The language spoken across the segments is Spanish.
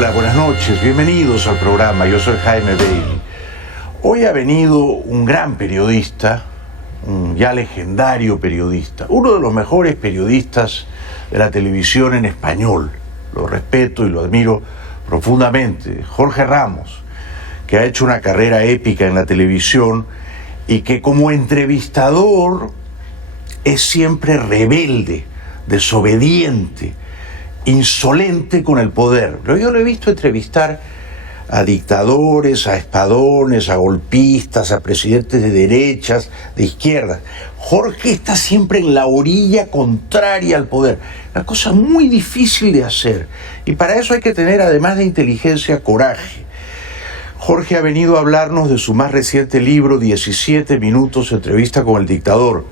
Hola, buenas noches, bienvenidos al programa, yo soy Jaime Bailey. Hoy ha venido un gran periodista, un ya legendario periodista, uno de los mejores periodistas de la televisión en español. Lo respeto y lo admiro profundamente, Jorge Ramos, que ha hecho una carrera épica en la televisión y que como entrevistador es siempre rebelde, desobediente, insolente con el poder. Pero yo lo he visto entrevistar a dictadores, a espadones, a golpistas, a presidentes de derechas, de izquierdas. Jorge está siempre en la orilla contraria al poder. Una cosa muy difícil de hacer. Y para eso hay que tener, además de inteligencia, coraje. Jorge ha venido a hablarnos de su más reciente libro, 17 minutos, entrevista con el dictador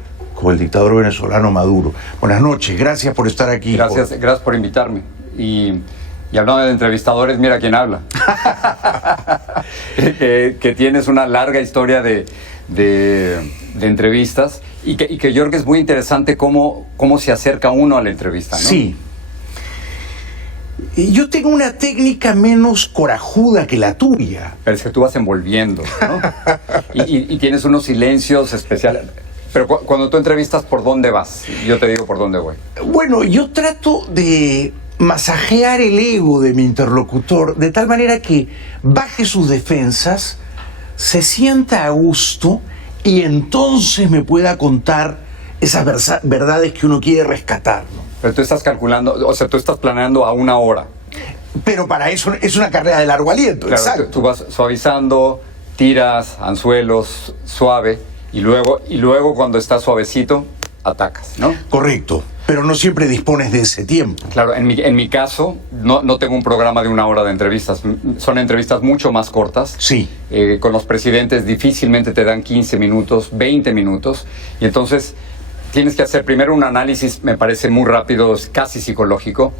venezolano Maduro. Buenas noches, gracias por estar aquí. Gracias por invitarme. Y hablando de entrevistadores, mira quién habla. que tienes una larga historia de entrevistas y que Jorge, es muy interesante cómo se acerca uno a la entrevista, ¿no? Sí. Yo tengo una técnica menos corajuda que la tuya. Pero es que tú vas envolviendo, ¿no? y tienes unos silencios especiales. Pero cuando tú entrevistas, ¿por dónde vas? Yo te digo por dónde voy. Bueno, yo trato de masajear el ego de mi interlocutor de tal manera que baje sus defensas, se sienta a gusto y entonces me pueda contar esas verdades que uno quiere rescatar, ¿no? Pero tú estás calculando, o sea, tú estás planeando a una hora. Pero para eso es una carrera de largo aliento, claro, exacto. Tú vas suavizando, tiras anzuelos, suave, y luego cuando está suavecito, atacas, ¿no? Correcto, pero no siempre dispones de ese tiempo. Claro, en mi caso, no tengo un programa de una hora de entrevistas. Son entrevistas mucho más cortas. Sí. Con los presidentes difícilmente te dan 15 minutos, 20 minutos. Y entonces tienes que hacer primero un análisis, me parece muy rápido, casi psicológico,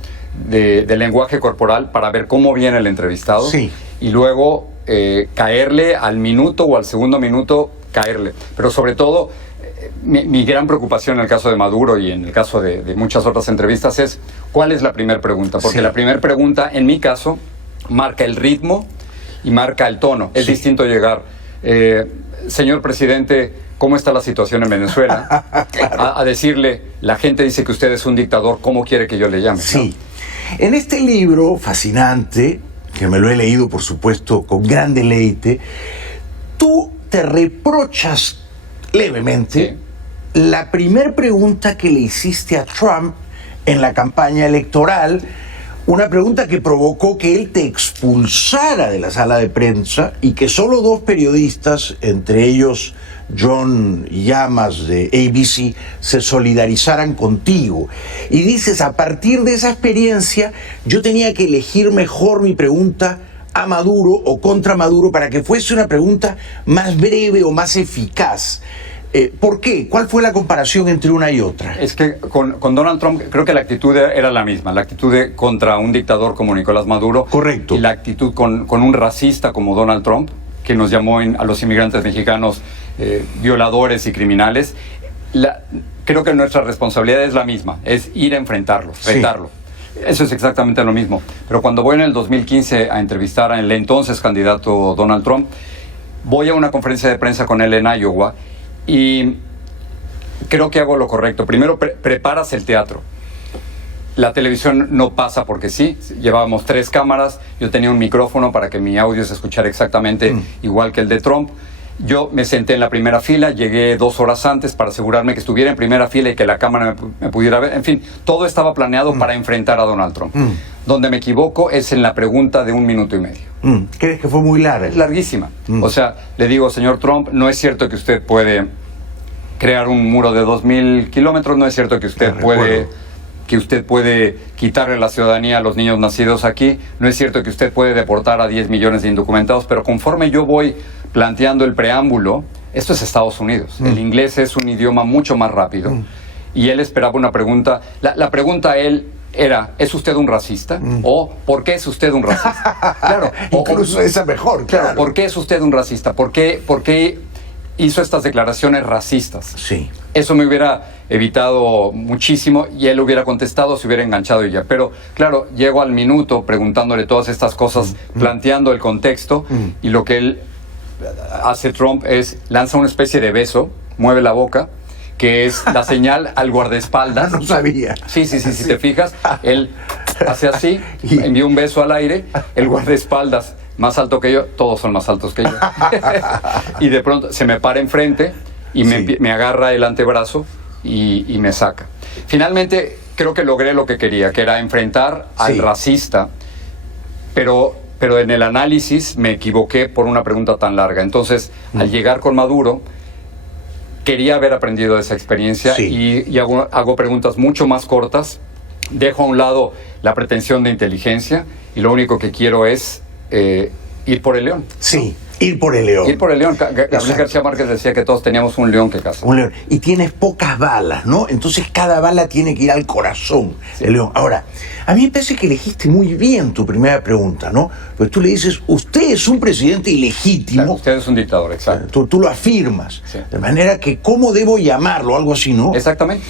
del lenguaje corporal para ver cómo viene el entrevistado. Sí. Y luego caerle al minuto o al segundo minuto, caerle. Pero sobre todo, mi gran preocupación en el caso de Maduro y en el caso de muchas otras entrevistas es ¿cuál es la primera pregunta? Porque la primera pregunta, en mi caso, marca el ritmo y marca el tono. Es distinto llegar, señor presidente, ¿cómo está la situación en Venezuela? Claro. A decirle, la gente dice que usted es un dictador, ¿cómo quiere que yo le llame? Sí. ¿No? En este libro fascinante, que me lo he leído, por supuesto, con gran deleite, tú te reprochas levemente la primer pregunta que le hiciste a Trump en la campaña electoral, una pregunta que provocó que él te expulsara de la sala de prensa y que solo dos periodistas, entre ellos John Llamas de ABC, se solidarizaran contigo. Y dices, a partir de esa experiencia, yo tenía que elegir mejor mi pregunta a Maduro o contra Maduro para que fuese una pregunta más breve o más eficaz. ¿Por qué? ¿Cuál fue la comparación entre una y otra? Es que con Donald Trump creo que la actitud era la misma, la actitud contra un dictador como Nicolás Maduro. Correcto. Y la actitud con un racista como Donald Trump, que nos llamó a los inmigrantes mexicanos violadores y criminales. Creo que nuestra responsabilidad es la misma, es ir a enfrentarlo, retarlo. Sí. Eso es exactamente lo mismo. Pero cuando voy en el 2015 a entrevistar al entonces candidato Donald Trump, voy a una conferencia de prensa con él en Iowa y creo que hago lo correcto. Primero preparas el teatro. La televisión no pasa porque sí. Llevábamos 3 cámaras, yo tenía un micrófono para que mi audio se escuchara exactamente igual que el de Trump. Yo me senté en la primera fila, llegué 2 horas antes para asegurarme que estuviera en primera fila y que la cámara me pudiera ver. En fin, todo estaba planeado para enfrentar a Donald Trump. Donde me equivoco es en la pregunta de 1 minuto y medio. ¿Crees que fue muy larga? Es larguísima. O sea, le digo, señor Trump, no es cierto que usted puede crear un muro de 2,000 kilómetros, no es cierto que usted puede quitarle la ciudadanía a los niños nacidos aquí, no es cierto que usted puede deportar a 10 millones de indocumentados, pero conforme yo voy planteando el preámbulo, esto es Estados Unidos. El inglés es un idioma mucho más rápido. Y él esperaba una pregunta. La pregunta a él era, ¿es usted un racista? O, ¿por qué es usted un racista? Claro, incluso esa mejor, claro. ¿Por qué es usted un racista? ¿Por qué hizo estas declaraciones racistas? Sí. Eso me hubiera evitado muchísimo y él hubiera contestado, se hubiera enganchado y ya. Pero claro, llego al minuto preguntándole todas estas cosas, planteando el contexto, y lo que él hace, Trump, es lanza una especie de beso, mueve la boca, que es la señal al guardaespaldas. No sabía. Sí, si te fijas, él hace así, envía un beso al aire, el guardaespaldas más alto que yo, todos son más altos que yo. Y de pronto se me para enfrente y me agarra el antebrazo y me saca. Finalmente creo que logré lo que quería, que era enfrentar al racista, pero en el análisis me equivoqué por una pregunta tan larga. Entonces, al llegar con Maduro, quería haber aprendido de esa experiencia y hago preguntas mucho más cortas, dejo a un lado la pretensión de inteligencia y lo único que quiero es ir por el león. Sí, ir por el león. Ir por el león. Gabriel García Márquez decía que todos teníamos un león que cazar. Un león. Y tienes pocas balas, ¿no? Entonces cada bala tiene que ir al corazón del león. Ahora, a mí me parece que elegiste muy bien tu primera pregunta, ¿no? Pues tú le dices, usted es un presidente ilegítimo. Claro, usted es un dictador, exacto. Tú lo afirmas. Sí. De manera que, ¿cómo debo llamarlo? Algo así, ¿no? Exactamente.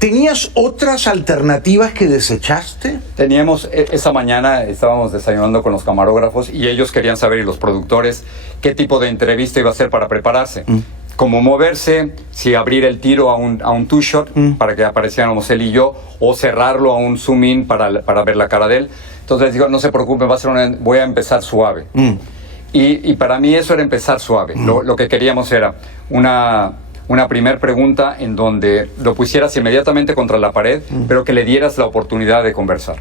¿Tenías otras alternativas que desechaste? Teníamos, esa mañana estábamos desayunando con los camarógrafos y ellos querían saber, y los productores, qué tipo de entrevista iba a hacer para prepararse. Cómo moverse, si abrir el tiro a un two-shot para que apareciéramos él y yo, o cerrarlo a un zoom-in para ver la cara de él. Entonces les digo, no se preocupen, voy a empezar suave. Y para mí eso era empezar suave. Lo que queríamos era una primer pregunta en donde lo pusieras inmediatamente contra la pared, pero que le dieras la oportunidad de conversar.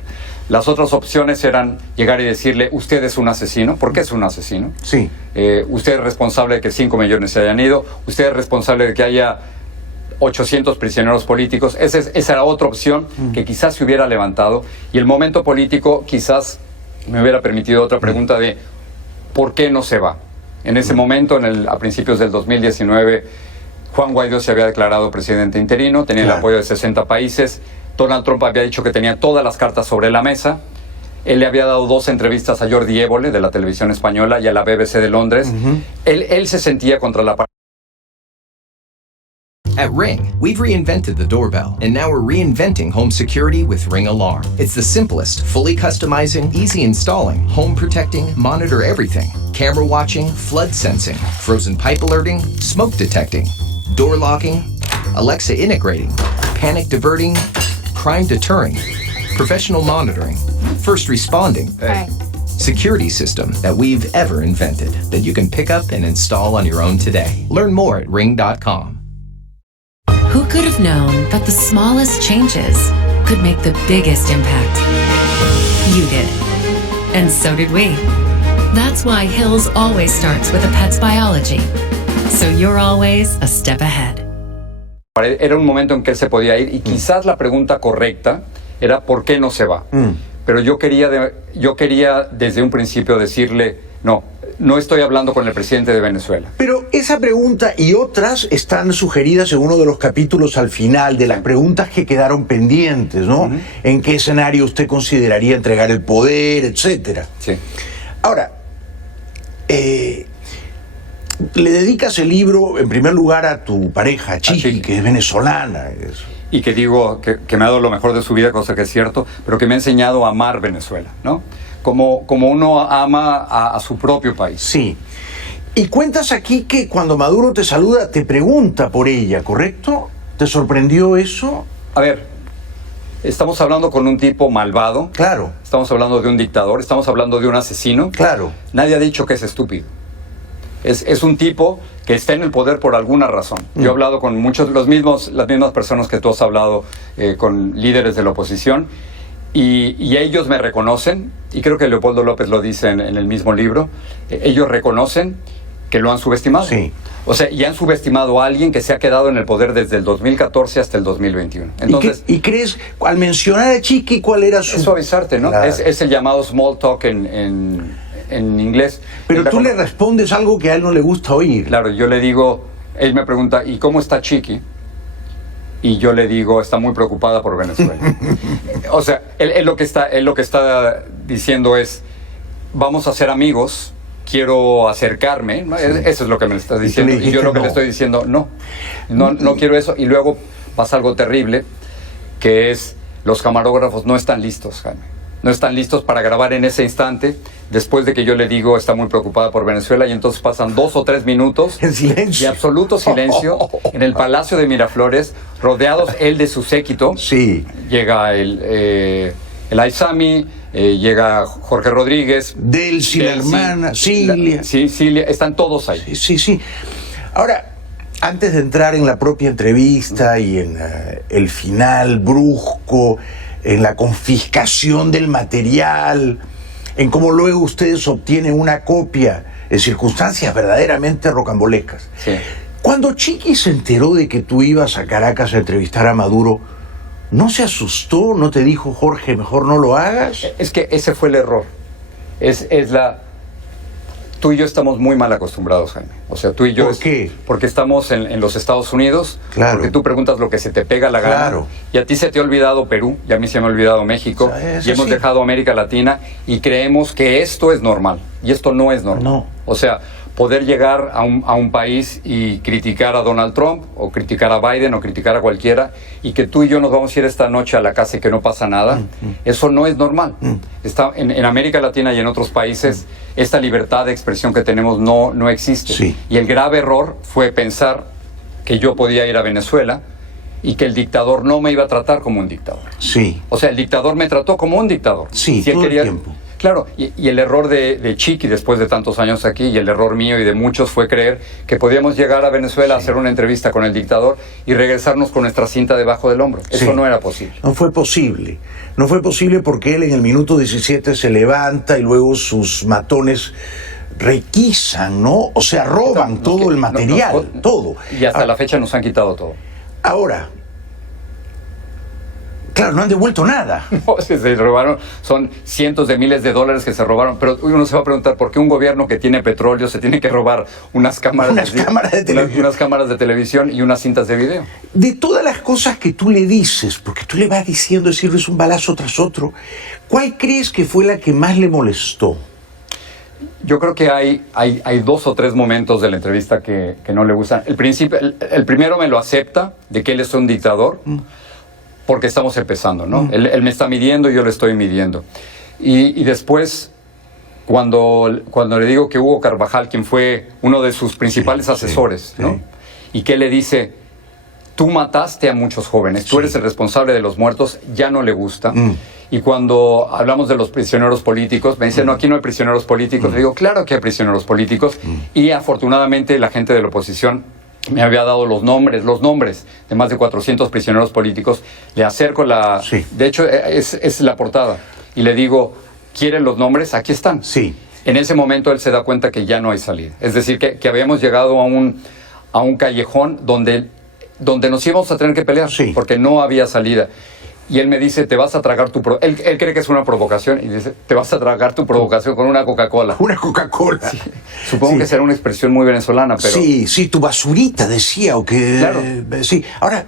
Las otras opciones eran llegar y decirle, usted es un asesino. ¿Por qué es un asesino? Sí. Usted es responsable de que 5 millones se hayan ido. Usted es responsable de que haya 800 prisioneros políticos. Esa era otra opción que quizás se hubiera levantado. Y el momento político quizás me hubiera permitido otra pregunta de ¿por qué no se va? En ese momento, a principios del 2019, Juan Guaidó se había declarado presidente interino, tenía el apoyo de 60 países. Donald Trump había dicho que tenía todas las cartas sobre la mesa. Él le había dado 2 entrevistas a Jordi Évole, de la televisión española, y a la BBC de Londres. Él se sentía contra la pared. At Ring, we've reinvented the doorbell, and now we're reinventing home security with Ring Alarm. It's the simplest, fully customizing, easy installing, home protecting, monitor everything, camera watching, flood sensing, frozen pipe alerting, smoke detecting, door locking, Alexa integrating, panic diverting, crime deterring, professional monitoring, first responding, security system that we've ever invented that you can pick up and install on your own today. Learn more at ring.com. Who could have known that the smallest changes could make the biggest impact? You did. And so did we. That's why Hills always starts with a pet's biology. So you're always a step ahead. Era un momento en que él se podía ir y quizás la pregunta correcta era ¿por qué no se va? Pero yo quería desde un principio decirle no estoy hablando con el presidente de Venezuela. Pero esa pregunta y otras están sugeridas en uno de los capítulos al final, de las preguntas que quedaron pendientes, ¿no? ¿En qué escenario usted consideraría entregar el poder, etcétera? Sí. Ahora, le dedicas el libro, en primer lugar, a tu pareja, Chiqui, que es venezolana. Y que digo que me ha dado lo mejor de su vida, cosa que es cierto, pero que me ha enseñado a amar Venezuela, ¿no? Como uno ama a su propio país. Sí. Y cuentas aquí que cuando Maduro te saluda, te pregunta por ella, ¿correcto? ¿Te sorprendió eso? A ver, estamos hablando con un tipo malvado. Claro. Estamos hablando de un dictador, estamos hablando de un asesino. Claro. Nadie ha dicho que es estúpido. Es un tipo que está en el poder por alguna razón. Yo he hablado con las mismas personas que tú has hablado, con líderes de la oposición, y ellos me reconocen, y creo que Leopoldo López lo dice en el mismo libro, ellos reconocen que lo han subestimado. Sí. O sea, y han subestimado a alguien que se ha quedado en el poder desde el 2014 hasta el 2021. Entonces, ¿Y crees, al mencionar a Chiqui, cuál era su...? Es suavizarte, ¿no? Claro. Es el llamado small talk en inglés. Pero tú le respondes algo que a él no le gusta oír. Claro, yo le digo, él me pregunta, ¿y cómo está Chiqui? Y yo le digo, está muy preocupada por Venezuela. O sea, él lo que está diciendo es, vamos a ser amigos, quiero acercarme, ¿no? Eso es lo que me está diciendo. Y yo lo que le estoy diciendo, no quiero eso. Y luego pasa algo terrible, que es, los camarógrafos no están listos, Jaime. No están listos para grabar en ese instante, después de que yo le digo está muy preocupada por Venezuela, y entonces pasan 2 o 3 minutos en silencio, de absoluto silencio, en el Palacio de Miraflores, rodeados él de su séquito. Sí. Llega el Aizami, llega Jorge Rodríguez, Delcy, la hermana, Cilia. Sí, Cilia, están todos ahí. Sí. Ahora, antes de entrar en la propia entrevista y en el final brusco, en la confiscación del material, en cómo luego ustedes obtienen una copia en circunstancias verdaderamente rocambolescas. Sí. Cuando Chiqui se enteró de que tú ibas a Caracas a entrevistar a Maduro, ¿no se asustó? ¿No te dijo, Jorge, mejor no lo hagas? Es que ese fue el error. Tú y yo estamos muy mal acostumbrados, Jaime. O sea, tú y yo... ¿Por qué? Porque estamos en los Estados Unidos, claro. Porque tú preguntas lo que se te pega la gana, claro. Y a ti se te ha olvidado Perú, y a mí se me ha olvidado México, y hemos dejado América Latina, y creemos que esto es normal, y esto no es normal. No. O sea, poder llegar a un país y criticar a Donald Trump, o criticar a Biden, o criticar a cualquiera, y que tú y yo nos vamos a ir esta noche a la casa y que no pasa nada, eso no es normal. Está en América Latina y en otros países, esta libertad de expresión que tenemos no existe. Sí. Y el grave error fue pensar que yo podía ir a Venezuela y que el dictador no me iba a tratar como un dictador. Sí. O sea, el dictador me trató como un dictador. Sí, si todo él quería, el tiempo. Claro, y el error de Chiqui después de tantos años aquí, y el error mío y de muchos, fue creer que podíamos llegar a Venezuela a hacer una entrevista con el dictador y regresarnos con nuestra cinta debajo del hombro. Eso no era posible. No fue posible. No fue posible porque él en el minuto 17 se levanta y luego sus matones requisan, ¿no? O sea, roban todo el material, todo. Y hasta la fecha nos han quitado todo. Ahora, claro, no han devuelto nada. No, se robaron, son cientos de miles de dólares que se robaron, pero uno se va a preguntar por qué un gobierno que tiene petróleo se tiene que robar unas cámaras de televisión y unas cintas de video. De todas las cosas que tú le dices, porque tú le vas diciendo, es un balazo tras otro, ¿cuál crees que fue la que más le molestó? Yo creo que hay 2 o 3 momentos de la entrevista que no le gustan. El primero me lo acepta, de que él es un dictador, porque estamos empezando, ¿no? Él me está midiendo y yo le estoy midiendo. Y después, cuando le digo que Hugo Carvajal, quien fue uno de sus principales asesores, ¿no? Y que le dice, tú mataste a muchos jóvenes, tú eres el responsable de los muertos, ya no le gusta. Y cuando hablamos de los prisioneros políticos, me dicen, no, aquí no hay prisioneros políticos. Le digo, claro que hay prisioneros políticos. Y afortunadamente la gente de la oposición me había dado los nombres de más de 400 prisioneros políticos. Le acerco de hecho, es la portada. Y le digo, ¿quieren los nombres? Aquí están. Sí. En ese momento él se da cuenta que ya no hay salida. Es decir, que habíamos llegado a un callejón donde nos íbamos a tener que pelear, porque no había salida. Y él me dice, te vas a tragar él cree que es una provocación, y dice, te vas a tragar tu provocación con una Coca-Cola. Una Coca-Cola. Sí. Supongo que será una expresión muy venezolana, pero... Sí, tu basurita, decía, o que... Claro. Sí, ahora,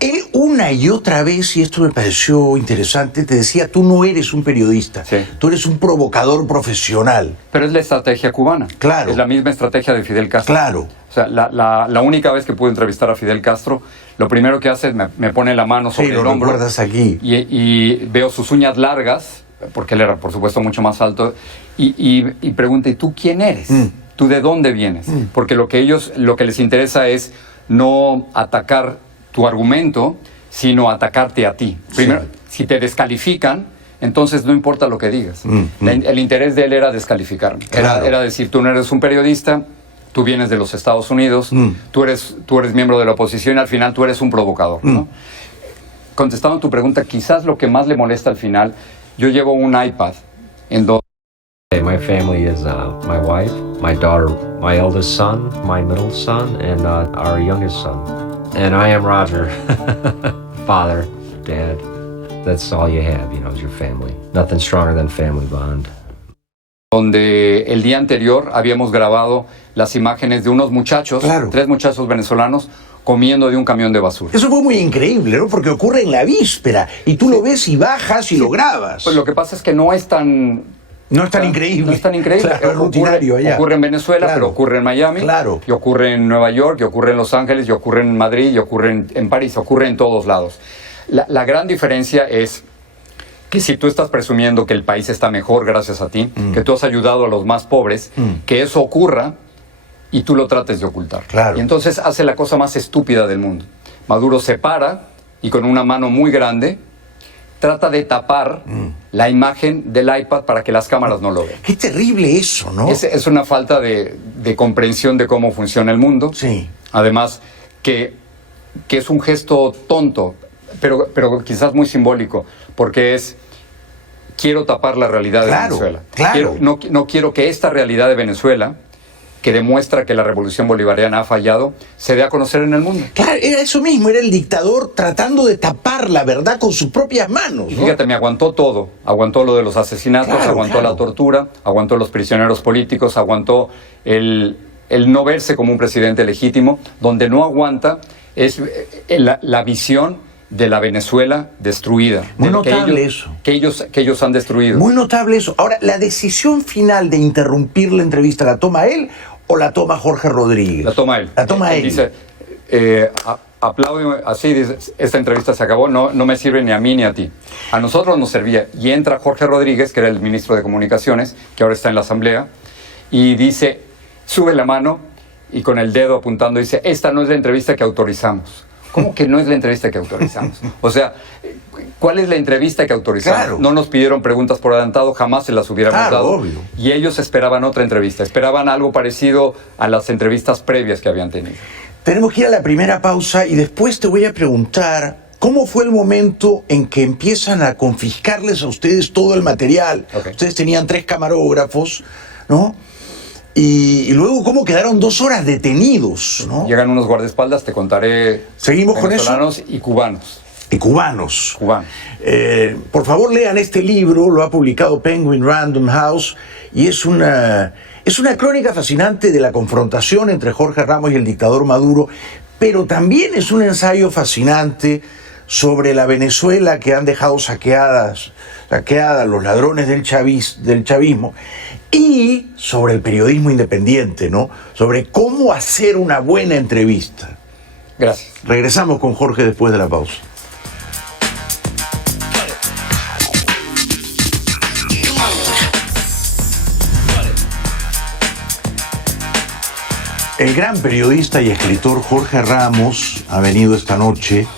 él una y otra vez, y esto me pareció interesante, te decía, tú no eres un periodista, tú eres un provocador profesional. Pero es la estrategia cubana. Claro. Es la misma estrategia de Fidel Castro. Claro. O sea, la única vez que pude entrevistar a Fidel Castro, lo primero que hace es me pone la mano sobre el hombro. Lo recuerdas aquí. Y veo sus uñas largas, porque él era, por supuesto, mucho más alto, y pregunta, ¿y tú quién eres? ¿Tú de dónde vienes? Porque lo que les interesa es no atacar tu argumento, sino atacarte a ti. Primero, si te descalifican, entonces no importa lo que digas. El interés de él era descalificarme. Claro. Era decir, tú no eres un periodista, tú vienes de los Estados Unidos, tú eres miembro de la oposición y al final tú eres un provocador, ¿no? Contestando tu pregunta, quizás lo que más le molesta al final, yo llevo un iPad en donde... My family is my wife, my daughter, my eldest son, my middle son, and our youngest son. And I am Roger. Father, dad, that's all you have, is your family. Nothing stronger than family bond. Donde el día anterior habíamos grabado las imágenes de unos muchachos, 3 muchachos venezolanos, comiendo de un camión de basura. Eso fue muy increíble, ¿no? Porque ocurre en la víspera, y tú lo ves y bajas y lo grabas. Pues lo que pasa es que no es tan No es tan increíble. No es tan increíble. Claro, es rutinario allá. Ocurre en Venezuela, Claro. pero ocurre en Miami, Claro. y ocurre en Nueva York, y ocurre en Los Ángeles, y ocurre en Madrid, y ocurre en París, ocurre en todos lados. La gran diferencia es que si tú estás presumiendo que el país está mejor gracias a ti, que tú has ayudado a los más pobres, que eso ocurra y tú lo trates de ocultar. Claro. Y entonces hace la cosa más estúpida del mundo. Maduro se para y con una mano muy grande trata de tapar la imagen del iPad para que las cámaras no lo vean. Qué terrible eso, ¿no? Es una falta de comprensión de cómo funciona el mundo. Sí. Además, que es un gesto tonto, pero quizás muy simbólico, porque es: quiero tapar la realidad Claro, de Venezuela. claro. No quiero que esta realidad de Venezuela, que demuestra que la revolución bolivariana ha fallado, se dé a conocer en el mundo. Claro, era eso mismo, era el dictador tratando de tapar la verdad con sus propias manos, Y ¿no? fíjate, me aguantó todo. Aguantó lo de los asesinatos, Claro, aguantó claro. la tortura, aguantó los prisioneros políticos, aguantó el no verse como un presidente legítimo. Donde no aguanta es la visión de la Venezuela destruida. Muy de notable eso. Que ellos han destruido. Muy notable eso. Ahora, ¿la decisión final de interrumpir la entrevista la toma él o la toma Jorge Rodríguez? La toma él. La toma él. Dice, aplaude así, dice: esta entrevista se acabó, no me sirve ni a mí ni a ti. A nosotros nos servía. Y entra Jorge Rodríguez, que era el ministro de Comunicaciones, que ahora está en la Asamblea, y dice, sube la mano y con el dedo apuntando dice: esta no es la entrevista que autorizamos. ¿Cómo que no es la entrevista que autorizamos? O sea, ¿cuál es la entrevista que autorizamos? Claro. No nos pidieron preguntas por adelantado, jamás se las hubiéramos Claro, dado. obvio. Y ellos esperaban otra entrevista, esperaban algo parecido a las entrevistas previas que habían tenido. Tenemos que ir a la primera pausa y después te voy a preguntar cómo fue el momento en que empiezan a confiscarles a ustedes todo el material. Ok. Ustedes tenían 3 camarógrafos, ¿no? Y luego cómo quedaron 2 horas detenidos, ¿no? Llegan unos guardaespaldas, te contaré. ¿Seguimos con eso? Venezolanos y cubanos. Y cubanos. Cubanos. Por favor, lean este libro, lo ha publicado Penguin Random House, y es una crónica fascinante de la confrontación entre Jorge Ramos y el dictador Maduro, pero también es un ensayo fascinante sobre la Venezuela que han dejado saqueada los ladrones del chavismo, y sobre el periodismo independiente, ¿no? Sobre cómo hacer una buena entrevista. Gracias. Regresamos con Jorge después de la pausa. El gran periodista y escritor Jorge Ramos ha venido esta noche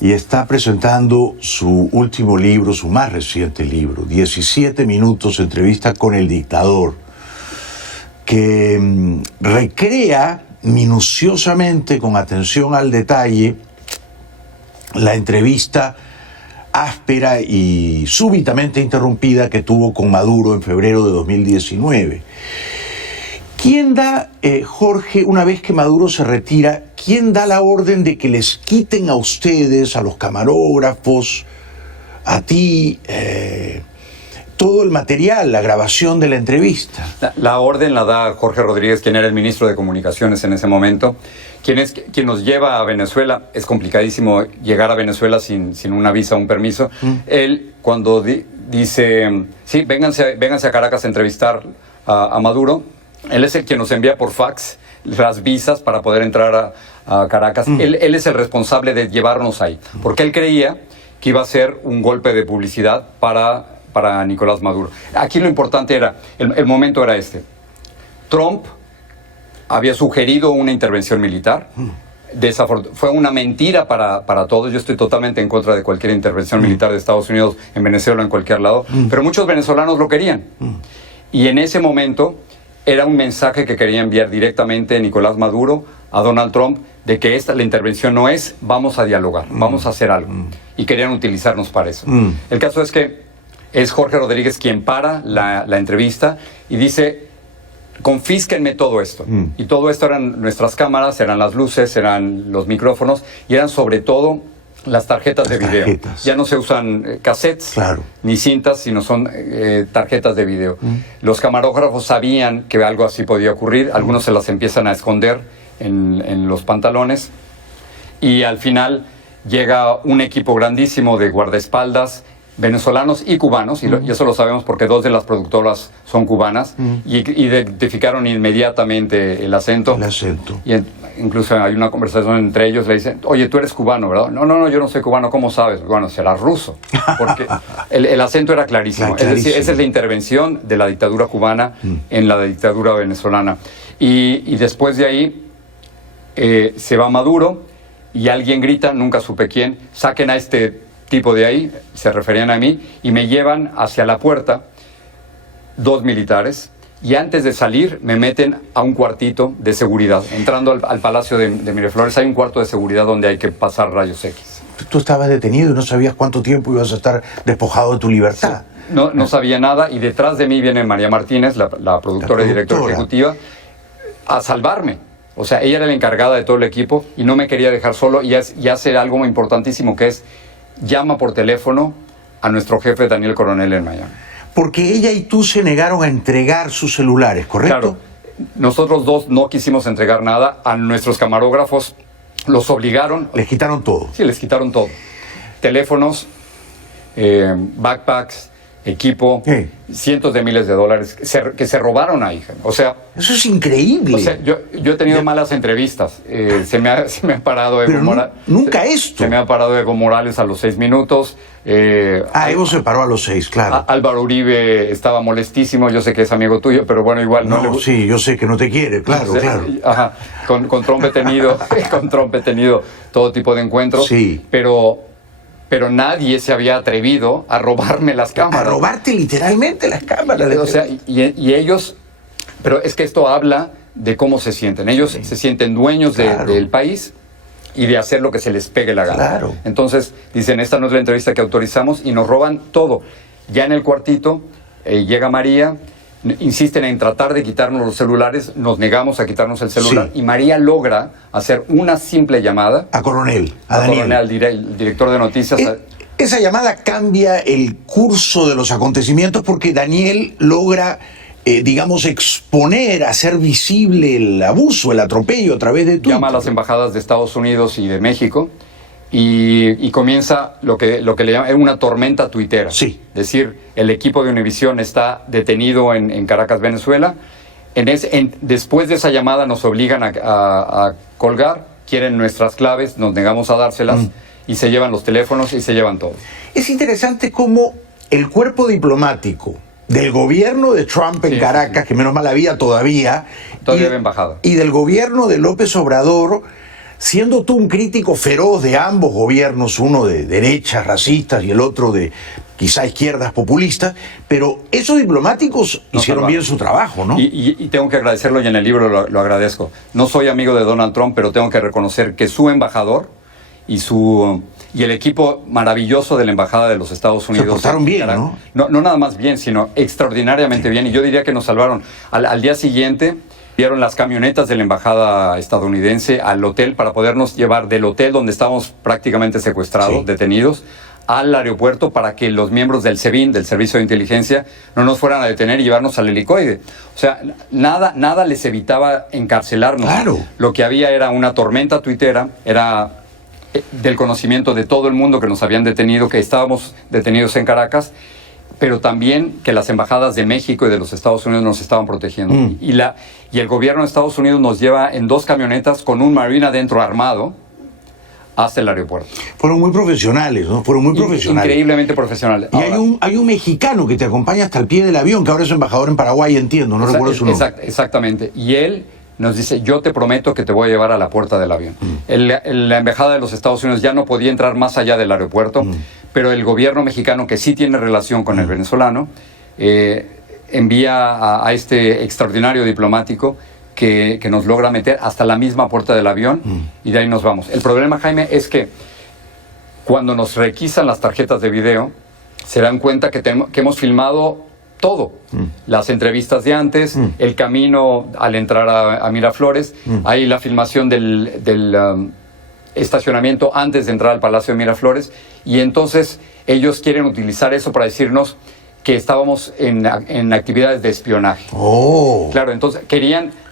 y está presentando su último libro, su más reciente libro, 17 minutos, entrevista con el dictador, que recrea minuciosamente, con atención al detalle, la entrevista áspera y súbitamente interrumpida que tuvo con Maduro en febrero de 2019. ¿Quién da, Jorge, una vez que Maduro se retira, quién da la orden de que les quiten a ustedes, a los camarógrafos, a ti, todo el material, la grabación de la entrevista? La orden la da Jorge Rodríguez, quien era el ministro de Comunicaciones en ese momento, quien nos lleva a Venezuela. Es complicadísimo llegar a Venezuela sin una visa o un permiso. Él, cuando dice, sí, vénganse a Caracas a entrevistar a Maduro, él es el quien nos envía por fax las visas para poder entrar a Caracas. Él es el responsable de llevarnos ahí, porque él creía que iba a ser un golpe de publicidad para Nicolás Maduro. Aquí lo importante era, el momento era este. Trump había sugerido una intervención militar. Fue una mentira para todos. Yo estoy totalmente en contra de cualquier intervención militar de Estados Unidos en Venezuela o en cualquier lado, pero muchos venezolanos lo querían. Y en ese momento era un mensaje que quería enviar directamente Nicolás Maduro a Donald Trump, de que la intervención no es vamos a dialogar, vamos a hacer algo. Y querían utilizarnos para eso. El caso es que es Jorge Rodríguez quien para la entrevista y dice: confísquenme todo esto. Y todo esto eran nuestras cámaras, eran las luces, eran los micrófonos y eran sobre todo las tarjetas de video. Tarjetas. Ya no se usan cassettes, Claro. ni cintas, sino son tarjetas de video. Los camarógrafos sabían que algo así podía ocurrir, algunos se las empiezan a esconder en los pantalones, y al final llega un equipo grandísimo de guardaespaldas venezolanos y cubanos, y eso lo sabemos porque 2 de las productoras son cubanas, y identificaron inmediatamente el acento. El acento. Y incluso hay una conversación entre ellos, le dicen, oye, tú eres cubano, ¿verdad? No, yo no soy cubano, ¿cómo sabes? Bueno, será ruso, porque el acento era clarísimo. Es decir, esa es la intervención de la dictadura cubana en la dictadura venezolana. Y después de ahí se va Maduro y alguien grita, nunca supe quién, saquen a este tipo de ahí, se referían a mí, y me llevan hacia la puerta 2 militares, y antes de salir me meten a un cuartito de seguridad. Entrando al Palacio de Miraflores hay un cuarto de seguridad donde hay que pasar rayos X. Tú estabas detenido y no sabías cuánto tiempo ibas a estar despojado de tu libertad. Sí. No sabía nada, y detrás de mí viene María Martínez, la productora y directora ejecutiva, a salvarme. O sea, ella era la encargada de todo el equipo y no me quería dejar solo, y hace algo muy importantísimo, que es llama por teléfono a nuestro jefe Daniel Coronel en Miami. Porque ella y tú se negaron a entregar sus celulares, ¿correcto? Claro, nosotros 2 no quisimos entregar nada, a nuestros camarógrafos los obligaron. Les quitaron todo. Sí, les quitaron todo. Teléfonos, backpacks, equipo, cientos de miles de dólares que se robaron ahí. O sea, eso es increíble. O sea, yo he tenido malas entrevistas. Se me ha parado Evo Morales. Nunca esto. Se me ha parado Evo Morales a los 6 minutos. Evo se paró a los 6, claro. Álvaro Uribe estaba molestísimo. Yo sé que es amigo tuyo, pero bueno, igual no. Sí, yo sé que no te quiere, claro, claro. Ajá. Con Trump he tenido todo tipo de encuentros. Sí. Pero nadie se había atrevido a robarme las cámaras. A robarte literalmente las cámaras. O sea, y ellos... Pero es que esto habla de cómo se sienten. Ellos se sienten dueños del país y de hacer lo que se les pegue la gana. Claro. Entonces, dicen, esta no es la entrevista que autorizamos, y nos roban todo. Ya en el cuartito llega María, insisten en tratar de quitarnos los celulares, nos negamos a quitarnos el celular, y María logra hacer una simple llamada a Coronel, a Daniel, Coronel, al director de noticias. Esa llamada cambia el curso de los acontecimientos, porque Daniel logra, digamos, exponer, hacer visible el abuso, el atropello a través de Twitter. Llama a las embajadas de Estados Unidos y de México, y comienza lo que le llaman una tormenta tuitera. Sí. Es decir, el equipo de Univisión está detenido en Caracas, Venezuela. Después de esa llamada nos obligan a colgar, quieren nuestras claves, nos negamos a dárselas, y se llevan los teléfonos y se llevan todo. Es interesante cómo el cuerpo diplomático del gobierno de Trump en Caracas, que menos mal había todavía había embajada, y del gobierno de López Obrador, siendo tú un crítico feroz de ambos gobiernos, uno de derechas racistas y el otro de quizá izquierdas populistas, pero esos diplomáticos hicieron bien su trabajo, ¿no? Y tengo que agradecerlo, y en el libro lo agradezco. No soy amigo de Donald Trump, pero tengo que reconocer que su embajador y el equipo maravilloso de la Embajada de los Estados Unidos se portaron bien, ¿no? No nada más bien, sino extraordinariamente bien, y yo diría que nos salvaron. Al día siguiente vieron las camionetas de la embajada estadounidense al hotel para podernos llevar del hotel donde estábamos prácticamente secuestrados, detenidos, al aeropuerto, para que los miembros del SEBIN, del Servicio de Inteligencia, no nos fueran a detener y llevarnos al helicoide. O sea, nada les evitaba encarcelarnos. Claro. Lo que había era una tormenta tuitera, era del conocimiento de todo el mundo que nos habían detenido, que estábamos detenidos en Caracas, pero también que las embajadas de México y de los Estados Unidos nos estaban protegiendo. Y el gobierno de Estados Unidos nos lleva en 2 camionetas con un marine adentro armado hasta el aeropuerto. Fueron muy profesionales, ¿no? Fueron muy profesionales. Increíblemente profesionales. Y ahora, hay un mexicano que te acompaña hasta el pie del avión, que ahora es embajador en Paraguay, entiendo, no recuerdo su nombre. Exactamente. Y él nos dice, yo te prometo que te voy a llevar a la puerta del avión. La embajada de los Estados Unidos ya no podía entrar más allá del aeropuerto, pero el gobierno mexicano, que sí tiene relación con el venezolano, envía a este extraordinario diplomático que nos logra meter hasta la misma puerta del avión, y de ahí nos vamos. El problema, Jaime, es que cuando nos requisan las tarjetas de video, se dan cuenta que hemos filmado todo. Las entrevistas de antes, el camino al entrar a Miraflores, hay la filmación del estacionamiento antes de entrar al Palacio de Miraflores, y entonces ellos quieren utilizar eso para decirnos que estábamos en actividades de espionaje. Claro, entonces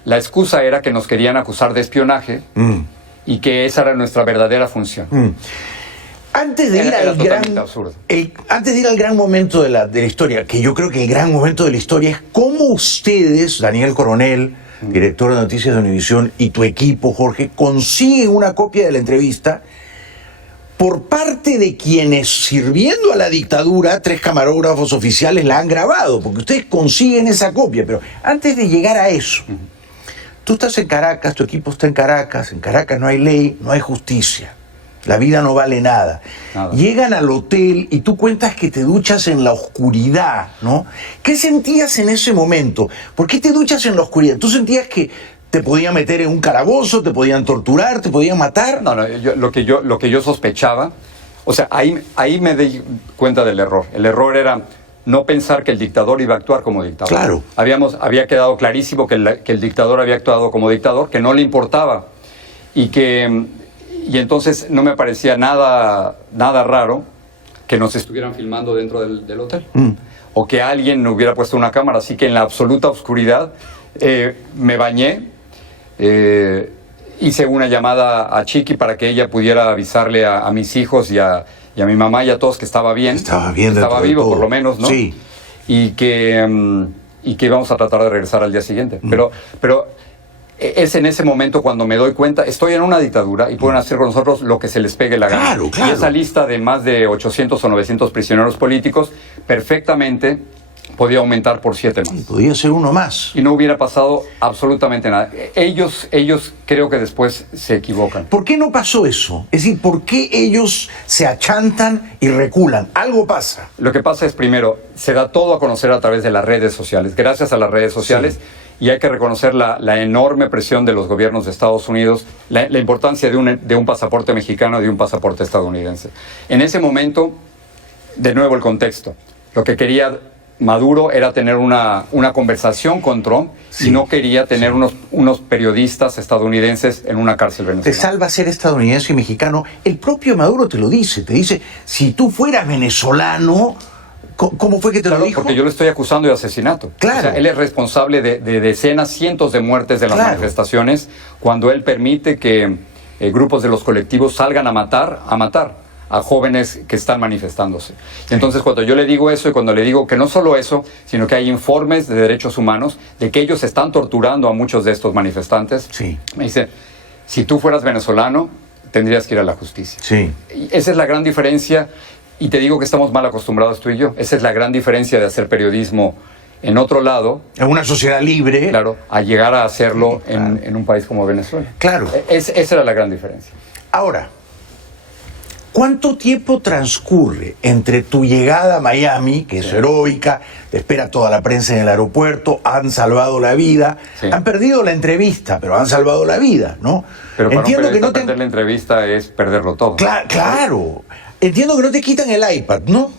la excusa era que nos querían acusar de espionaje, y que esa era nuestra verdadera función. Antes de ir Era al totalmente gran, absurdo. antes de ir al gran momento de la historia, que yo creo que el gran momento de la historia es cómo ustedes, Daniel Coronel, director de Noticias de Univisión, y tu equipo, Jorge, consiguen una copia de la entrevista por parte de quienes, sirviendo a la dictadura, 3 camarógrafos oficiales la han grabado, porque ustedes consiguen esa copia. Pero antes de llegar a eso, tú estás en Caracas, tu equipo está en Caracas no hay ley, no hay justicia. La vida no vale nada. Llegan al hotel y tú cuentas que te duchas en la oscuridad, ¿no? ¿Qué sentías en ese momento? ¿Por qué te duchas en la oscuridad? ¿Tú sentías que te podían meter en un calabozo, te podían torturar, te podían matar? No, lo que yo sospechaba, o sea, ahí me di cuenta del error. El error era no pensar que el dictador iba a actuar como dictador. Claro. Había quedado clarísimo que el dictador había actuado como dictador, que no le importaba y entonces no me parecía nada raro que nos estuvieran filmando dentro del hotel. O que alguien hubiera puesto una cámara. Así que en la absoluta oscuridad me bañé, hice una llamada a Chiqui para que ella pudiera avisarle a mis hijos y a mi mamá y a todos que estaba bien. Estaba bien, estaba vivo por lo menos, ¿no? Sí. Y que íbamos a tratar de regresar al día siguiente. Pero es en ese momento cuando me doy cuenta, estoy en una dictadura y pueden hacer con nosotros lo que se les pegue la gana. Claro, claro. Y esa lista de más de 800 o 900 prisioneros políticos perfectamente podía aumentar por 7 más. Podía ser uno más. Y no hubiera pasado absolutamente nada. Ellos creo que después se equivocan. ¿Por qué no pasó eso? Es decir, ¿por qué ellos se achantan y reculan? Algo pasa. Lo que pasa es, primero, se da todo a conocer a través de las redes sociales. Gracias a las redes sociales. Sí. Y hay que reconocer la enorme presión de los gobiernos de Estados Unidos, la importancia de un pasaporte mexicano y de un pasaporte estadounidense. En ese momento, de nuevo el contexto. Lo que quería Maduro era tener una conversación con Trump, sí, y no quería tener unos periodistas estadounidenses en una cárcel venezolana. Te salva ser estadounidense y mexicano. El propio Maduro te lo dice. Te dice, si tú fueras venezolano... ¿Cómo fue que te lo dijo? Porque yo lo estoy acusando de asesinato. Claro. O sea, él es responsable de decenas, cientos de muertes de las manifestaciones, cuando él permite que grupos de los colectivos salgan a matar a jóvenes que están manifestándose. Y entonces cuando yo le digo eso y cuando le digo que no solo eso, sino que hay informes de derechos humanos de que ellos están torturando a muchos de estos manifestantes, sí, me dice, si tú fueras venezolano, tendrías que ir a la justicia. Sí. Y esa es la gran diferencia. Y te digo que estamos mal acostumbrados tú y yo. Esa es la gran diferencia de hacer periodismo en otro lado. En una sociedad libre. Claro, a llegar a hacerlo en un país como Venezuela. Claro. Esa era la gran diferencia. Ahora, ¿cuánto tiempo transcurre entre tu llegada a Miami, que es heroica, te espera toda la prensa en el aeropuerto, han salvado la vida, han perdido la entrevista, pero han salvado la vida, ¿no? Pero para entiendo que no perder la entrevista es perderlo todo. Claro. Entiendo que no te quitan el iPad, ¿no?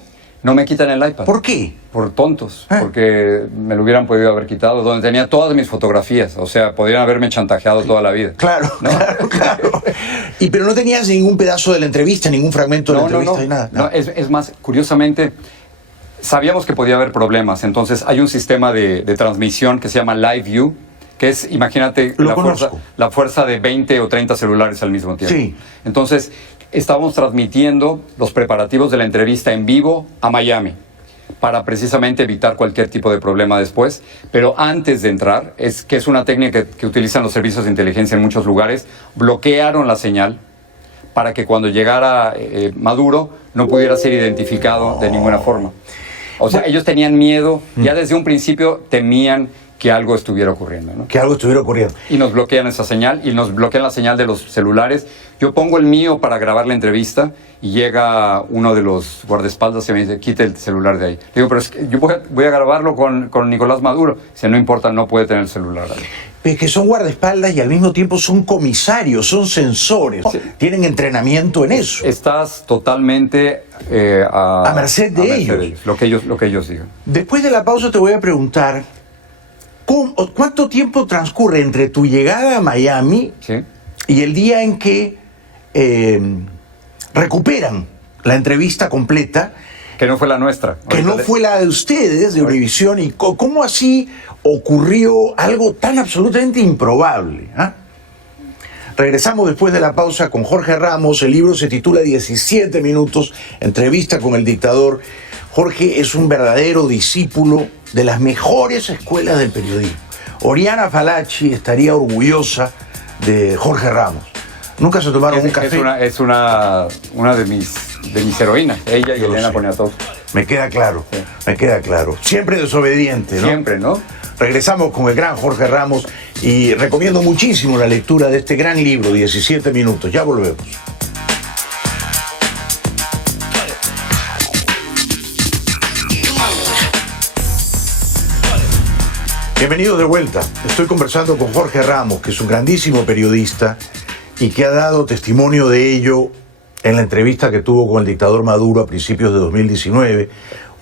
No me quitan el iPad. ¿Por qué? Por tontos, porque me lo hubieran podido haber quitado, donde tenía todas mis fotografías, o sea, podrían haberme chantajeado toda la vida. Claro, ¿no? claro. Pero no tenías ningún pedazo de la entrevista, ningún fragmento de la entrevista, y nada. No, es más, curiosamente, sabíamos que podía haber problemas, entonces hay un sistema de transmisión que se llama Live View, que es, imagínate, la fuerza de 20 o 30 celulares al mismo tiempo. Sí. Entonces, estábamos transmitiendo los preparativos de la entrevista en vivo a Miami para precisamente evitar cualquier tipo de problema después. Pero antes de entrar, que es una técnica que utilizan los servicios de inteligencia en muchos lugares, bloquearon la señal para que cuando llegara Maduro no pudiera ser identificado de ninguna forma. O sea, ellos tenían miedo, ya desde un principio temían que algo estuviera ocurriendo, ¿no? Que algo estuviera ocurriendo. Y nos bloquean esa señal, y nos bloquean la señal de los celulares. Yo pongo el mío para grabar la entrevista y llega uno de los guardaespaldas y me dice, quite el celular de ahí. Le digo, pero es que yo voy a grabarlo con Nicolás Maduro. Dice, no importa, no puede tener el celular ahí. Es que son guardaespaldas y al mismo tiempo son comisarios, son sensores. Sí. Tienen entrenamiento en eso. Estás totalmente a merced de ellos. Lo que ellos digan. Después de la pausa te voy a preguntar, ¿cuánto tiempo transcurre entre tu llegada a Miami y el día en que recuperan la entrevista completa? Que no fue la nuestra. Que no fue la de ustedes, de Univisión. ¿Y cómo así ocurrió algo tan absolutamente improbable? Regresamos después de la pausa con Jorge Ramos. El libro se titula 17 minutos, entrevista con el dictador. Jorge es un verdadero discípulo de las mejores escuelas del periodismo. Oriana Fallaci estaría orgullosa de Jorge Ramos. Nunca se tomaron un café. Es una de mis heroínas, ella y Elena Poniatowska. Me queda claro, sí. Me queda claro. Siempre desobediente, ¿no? Siempre, ¿no? Regresamos con el gran Jorge Ramos y recomiendo muchísimo la lectura de este gran libro, 17 minutos. Ya volvemos. Bienvenidos de vuelta. Estoy conversando con Jorge Ramos, que es un grandísimo periodista y que ha dado testimonio de ello en la entrevista que tuvo con el dictador Maduro a principios de 2019.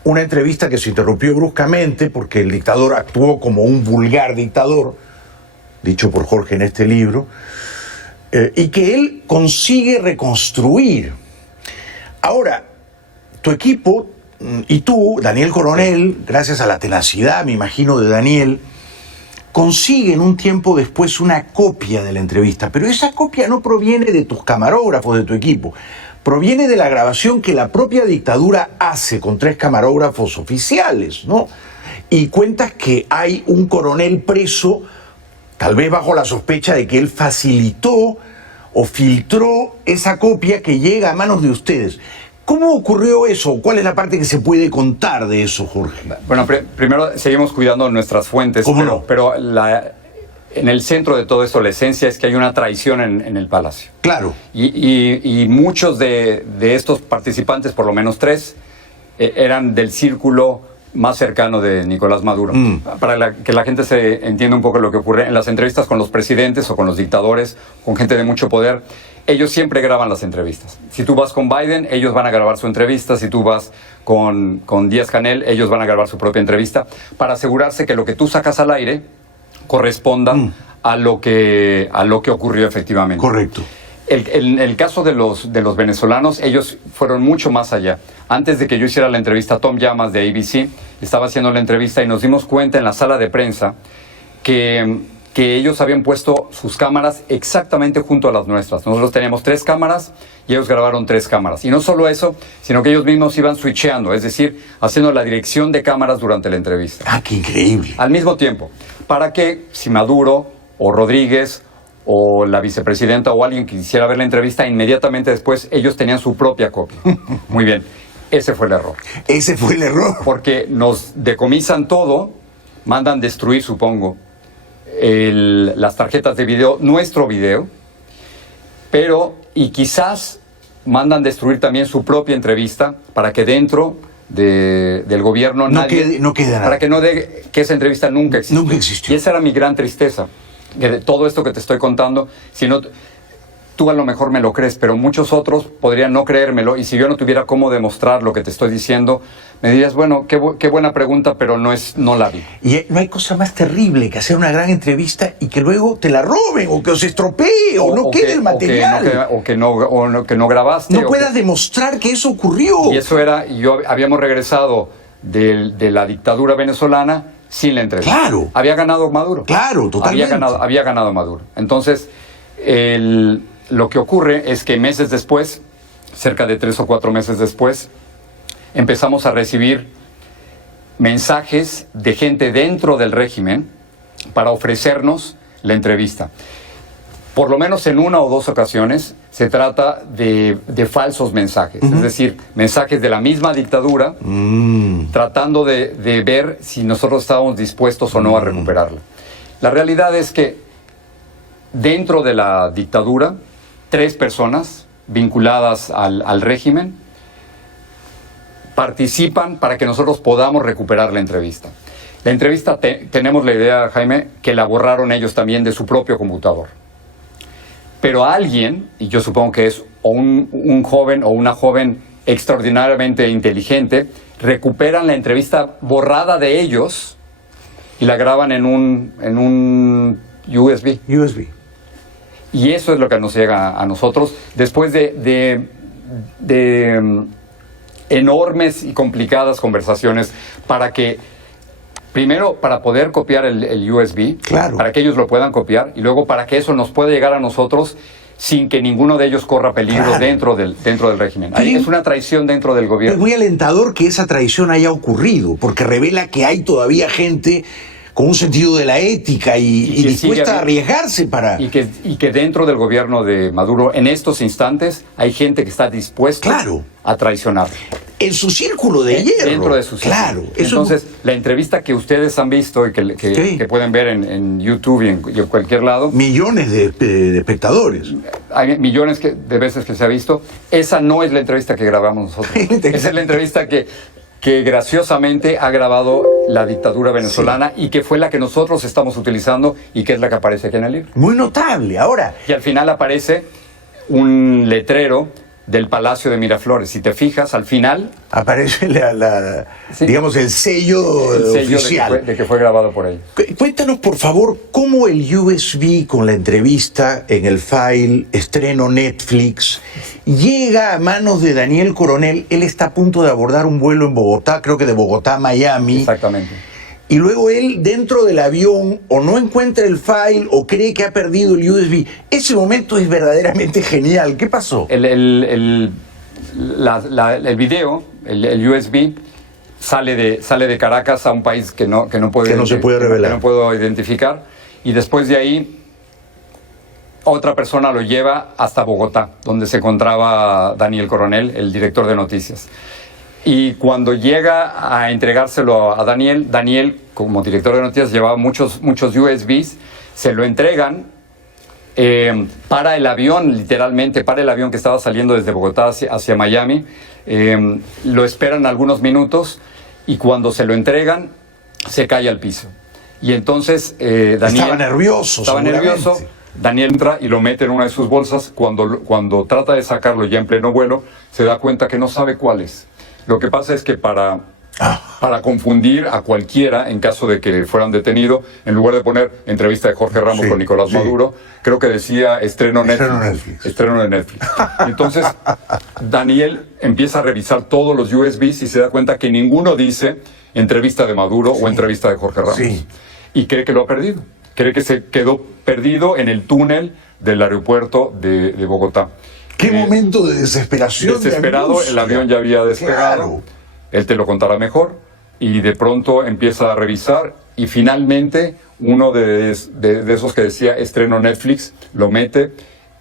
Una entrevista que se interrumpió bruscamente porque el dictador actuó como un vulgar dictador, dicho por Jorge en este libro, y que él consigue reconstruir. Ahora, tu equipo y tú, Daniel Coronel, gracias a la tenacidad, me imagino, de Daniel, consiguen un tiempo después una copia de la entrevista, pero esa copia no proviene de tus camarógrafos, de tu equipo, proviene de la grabación que la propia dictadura hace con 3 camarógrafos oficiales, ¿no? Y cuentas que hay un coronel preso, tal vez bajo la sospecha de que él facilitó o filtró esa copia que llega a manos de ustedes. ¿Cómo ocurrió eso? ¿Cuál es la parte que se puede contar de eso, Jorge? Bueno, primero seguimos cuidando nuestras fuentes, pero en el centro de todo esto, la esencia es que hay una traición en el palacio. Claro. Y muchos de estos participantes, por lo menos 3, eran del círculo más cercano de Nicolás Maduro. Para que la gente se entienda un poco lo que ocurre en las entrevistas con los presidentes o con los dictadores, con gente de mucho poder, ellos siempre graban las entrevistas. Si tú vas con Biden, ellos van a grabar su entrevista. Si tú vas con Díaz-Canel, ellos van a grabar su propia entrevista para asegurarse que lo que tú sacas al aire corresponda a lo que ocurrió efectivamente. Correcto. En el caso de los venezolanos, ellos fueron mucho más allá. Antes de que yo hiciera la entrevista, Tom Llamas de ABC estaba haciendo la entrevista y nos dimos cuenta en la sala de prensa que ellos habían puesto sus cámaras exactamente junto a las nuestras. Nosotros teníamos 3 cámaras y ellos grabaron 3 cámaras. Y no solo eso, sino que ellos mismos iban switcheando, es decir, haciendo la dirección de cámaras durante la entrevista. ¡Ah, qué increíble! Al mismo tiempo, para que si Maduro o Rodríguez o la vicepresidenta o alguien quisiera ver la entrevista, inmediatamente después ellos tenían su propia copia. Muy bien, ese fue el error. Ese fue el error. Porque nos decomisan todo, mandan destruir, supongo, las tarjetas de video, nuestro video, y quizás mandan destruir también su propia entrevista para que dentro del gobierno no quede nada. Para que esa entrevista nunca existió. Nunca existió. Y esa era mi gran tristeza, que de todo esto que te estoy contando, si no, tú a lo mejor me lo crees, pero muchos otros podrían no creérmelo, y si yo no tuviera cómo demostrar lo que te estoy diciendo, me dirías, bueno, qué buena pregunta, pero no la vi. Y no hay cosa más terrible que hacer una gran entrevista y que luego te la roben, o que os estropee, o no quede el material. O que no grabaste. No puedas demostrar que eso ocurrió. Y eso era, habíamos regresado de la dictadura venezolana sin la entrevista. Claro. Había ganado Maduro. Claro, totalmente. Había ganado Maduro. Entonces, lo que ocurre es que meses después, cerca de 3 o 4 meses después, empezamos a recibir mensajes de gente dentro del régimen para ofrecernos la entrevista. Por lo menos en 1 o 2 ocasiones se trata de falsos mensajes, es decir, mensajes de la misma dictadura tratando de ver si nosotros estábamos dispuestos o no a recuperarla. La realidad es que dentro de la dictadura, 3 personas vinculadas al régimen participan para que nosotros podamos recuperar la entrevista. La entrevista, tenemos la idea, Jaime, que la borraron ellos también de su propio computador. Pero alguien, y yo supongo que es o un joven o una joven extraordinariamente inteligente, recuperan la entrevista borrada de ellos y la graban en un USB. Y eso es lo que nos llega a nosotros después de enormes y complicadas conversaciones primero para poder copiar el USB, claro, para que ellos lo puedan copiar, y luego para que eso nos pueda llegar a nosotros sin que ninguno de ellos corra peligro dentro del régimen. Es una traición dentro del Es gobierno. muy alentador que esa traición haya ocurrido, porque revela que hay todavía gente con un sentido de la ética y que dispuesta sigue a arriesgarse para... Y que dentro del gobierno de Maduro, en estos instantes, hay gente que está dispuesta Claro. a traicionar. En su círculo de hierro. Dentro de su círculo. Claro. Eso Entonces, la entrevista que ustedes han visto y Sí. que pueden ver en YouTube y en cualquier lado, millones de espectadores. hay millones de veces que se ha visto, esa no es la entrevista que grabamos nosotros. Esa es la entrevista que graciosamente ha grabado la dictadura venezolana y que fue la que nosotros estamos utilizando y que es la que aparece aquí en el libro. Muy notable. Ahora, Y al final aparece un letrero del Palacio de Miraflores. Si te fijas, al final, aparece Sí. digamos, el sello, el sello oficial. de que fue grabado por él. Cuéntanos, por favor, cómo el USB con la entrevista en el file estreno Netflix llega a manos de Daniel Coronel. Él está a punto de abordar un vuelo en Bogotá, creo que de Bogotá a Miami. Exactamente. Y luego él, dentro del avión, o no encuentra el file o cree que ha perdido el USB. Ese momento es verdaderamente genial. ¿Qué pasó? El video, el USB, sale de Caracas a un país que no se puede revelar, que no puedo identificar, y después de ahí otra persona lo lleva hasta Bogotá, donde se encontraba Daniel Coronel, el director de noticias. Y cuando llega a entregárselo a Daniel, como director de noticias, llevaba muchos USBs, se lo entregan, para el avión, literalmente, para el avión que estaba saliendo desde Bogotá hacia Miami, lo esperan algunos minutos y cuando se lo entregan, se cae al piso. Y entonces Daniel... Estaba nervioso, Daniel entra y lo mete en una de sus bolsas. Cuando trata de sacarlo ya en pleno vuelo, se da cuenta que no sabe cuál es. Lo que pasa es que para confundir a cualquiera, en caso de que fueran detenidos, en lugar de poner entrevista de Jorge Ramos con Nicolás Maduro, creo que decía estreno Netflix. Estreno de Netflix. Entonces, Daniel empieza a revisar todos los USBs y se da cuenta que ninguno dice entrevista de Maduro o entrevista de Jorge Ramos. Y cree que lo ha perdido. Cree que se quedó perdido en el túnel del aeropuerto de Bogotá. Qué momento de desesperación. Desesperado, el avión ya había despegado. Claro. Él te lo contará mejor. Y de pronto empieza a revisar y finalmente uno de esos que decía estreno Netflix lo mete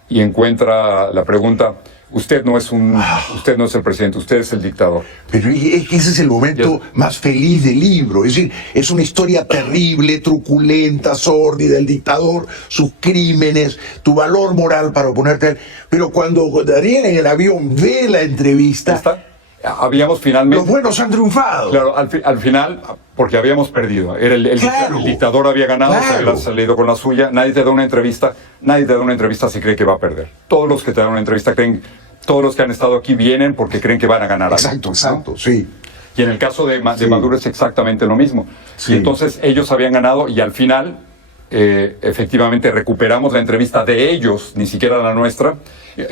y encuentra la pregunta: usted no es el presidente, usted es el dictador. Pero es que ese es el momento más feliz del libro. Es decir, es una historia terrible, truculenta, sórdida, el dictador, sus crímenes, tu valor moral para oponerte a él. Pero cuando Daniel en el avión ve la entrevista, habíamos finalmente... los buenos han triunfado. Claro, al final, porque habíamos perdido. El dictador había ganado, se había salido con la suya. Nadie te da una entrevista si cree que va a perder. Todos los que te dan una entrevista todos los que han estado aquí vienen porque creen que van a ganar algo. Exacto, sí. Y en el caso de Maduro es exactamente lo mismo. Sí. Y entonces ellos habían ganado y al final, efectivamente, recuperamos la entrevista de ellos, ni siquiera la nuestra.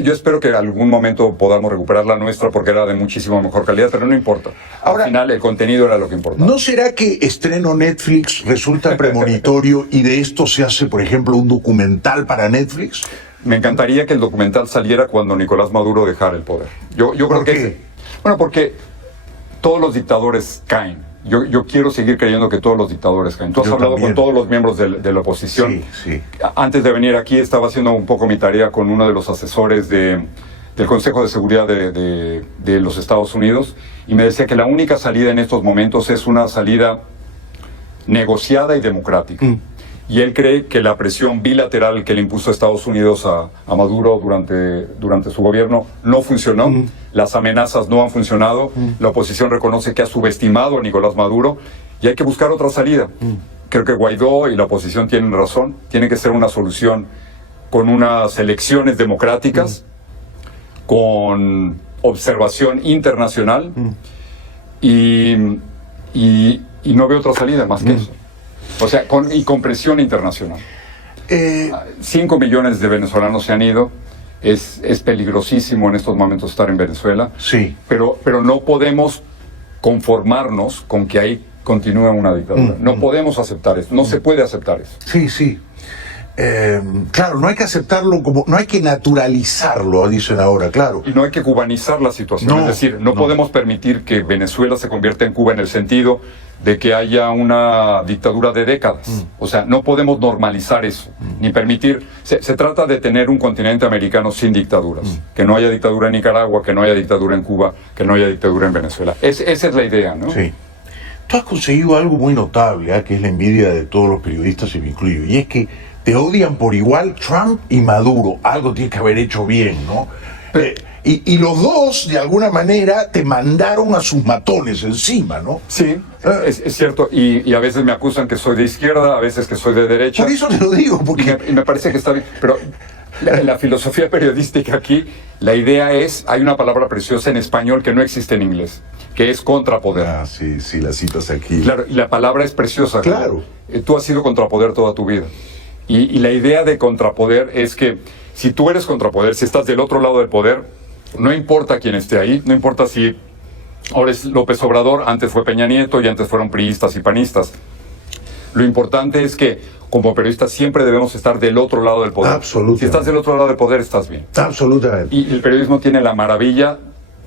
Yo espero que en algún momento podamos recuperar la nuestra porque era de muchísimo mejor calidad, pero no importa. Ahora, al final el contenido era lo que importaba. ¿No será que estreno Netflix resulta premonitorio y de esto se hace, por ejemplo, un documental para Netflix? Me encantaría que el documental saliera cuando Nicolás Maduro dejara el poder. Yo creo que... Bueno, porque todos los dictadores caen. Yo quiero seguir creyendo que todos los dictadores caen. Tú has hablado con todos los miembros de la oposición. Sí. Antes de venir aquí estaba haciendo un poco mi tarea con uno de los asesores del Consejo de Seguridad de los Estados Unidos y me decía que la única salida en estos momentos es una salida negociada y democrática. Y él cree que la presión bilateral que le impuso Estados Unidos a Maduro durante su gobierno no funcionó, las amenazas no han funcionado, la oposición reconoce que ha subestimado a Nicolás Maduro y hay que buscar otra salida. Creo que Guaidó y la oposición tienen razón, tiene que ser una solución con unas elecciones democráticas, con observación internacional y no veo otra salida más que eso. O sea, con presión internacional. 5 millones de venezolanos se han ido. Es peligrosísimo en estos momentos estar en Venezuela. Sí. Pero no podemos conformarnos con que ahí continúe una dictadura. No podemos aceptar eso. No se puede aceptar eso. Sí. Claro, no hay que aceptarlo como, no hay que naturalizarlo, dicen ahora, claro. Y no hay que cubanizar la situación, No, es decir, no no. podemos permitir que Venezuela se convierta en Cuba en el sentido de que haya una dictadura de décadas. O sea, no podemos normalizar eso, ni permitir... Se trata de tener un continente americano sin dictaduras, que no haya dictadura en Nicaragua, que no haya dictadura en Cuba, que no haya dictadura en Venezuela. Esa es la idea, ¿no? Sí. Tú has conseguido algo muy notable, que es la envidia de todos los periodistas, y me incluyo, y es que te odian por igual Trump y Maduro. Algo tiene que haber hecho bien, ¿no? Y los dos, de alguna manera, te mandaron a sus matones encima, ¿no? Sí, es cierto. Y a veces me acusan que soy de izquierda, a veces que soy de derecha. Por eso te lo digo, porque... Y me parece que está bien. Pero la filosofía periodística aquí, la idea es, hay una palabra preciosa en español que no existe en inglés, que es contrapoder. Ah, sí, sí, la citas aquí. Claro, y la palabra es preciosa. Claro. Tú has sido contrapoder toda tu vida. Y la idea de contrapoder es que si tú eres contrapoder, si estás del otro lado del poder, no importa quién esté ahí, no importa si ahora es López Obrador, antes fue Peña Nieto y antes fueron priistas y panistas. Lo importante es que como periodistas siempre debemos estar del otro lado del poder. Absolutamente. Si estás del otro lado del poder, estás bien. Absolutamente. Y el periodismo tiene la maravilla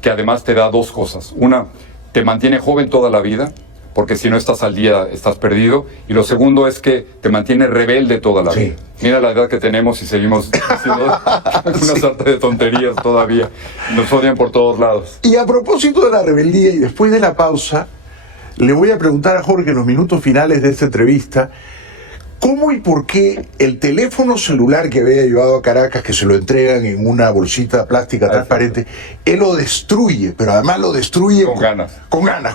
que además te da dos cosas. Una, te mantiene joven toda la vida, porque si no estás al día, estás perdido. Y lo segundo es que te mantiene rebelde toda la vida. Mira la edad que tenemos y seguimos haciendo una sarta de tonterías todavía. Nos odian por todos lados. Y a propósito de la rebeldía, y después de la pausa, le voy a preguntar a Jorge en los minutos finales de esta entrevista, ¿cómo y por qué el teléfono celular que había llevado a Caracas, que se lo entregan en una bolsita plástica transparente, él lo destruye, pero además lo destruye Con ganas. Con ganas.